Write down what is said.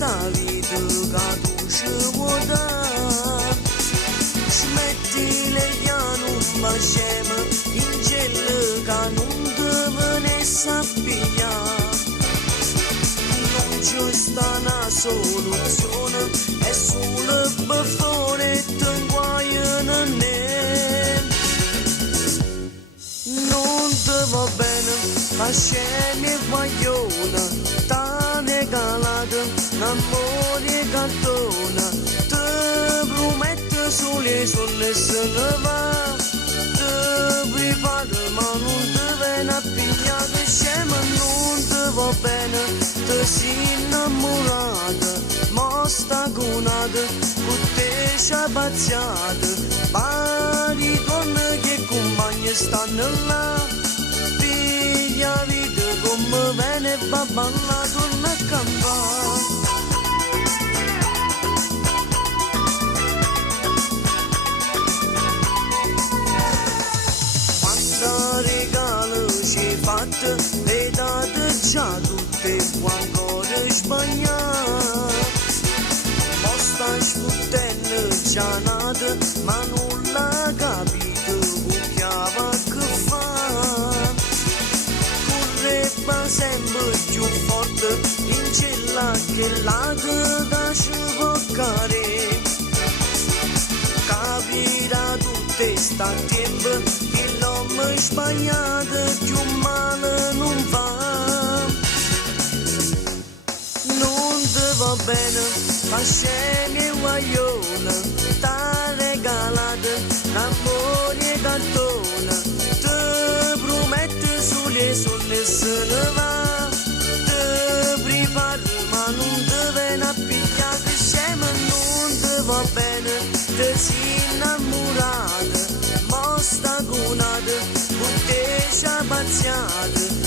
sta vita che tu ci vuoi dare. Smettile che non facciamo in gel che non te ne sappiamo. Non c'è sta una soluzione, è solo buffone te guaiano ne. Non te va bene, facciamo guaiona, t'ha regalato l'amore cartona, te promette sole se ne va, te vuoi fare ma non te viene a pigliare, scema non te va bene, te sei innamorata, ma sta gonata, con te sciabazziata, pari donne che compagni stanno là, piglia vita come bene va balla, torna a campare. Quanta regalo ci fatte e date già tutte ancora sbagliate. Ma sta sfuttendo già nata, ma non l'ha capito, bucchiava che fa. Correva sempre più forte, in cella che la da scivoccare. Capirà tutte sta tempo, che l'uomo sbagliato più male non va. Non te va bene, facciamo guaglione, t'ha regalato l'amore e cartone, te promette sulle se ne va, te prepara ma non te viene a pigliare, che scema non te va bene, te sei innamorata, ma sta gonata, con te sciabazziata.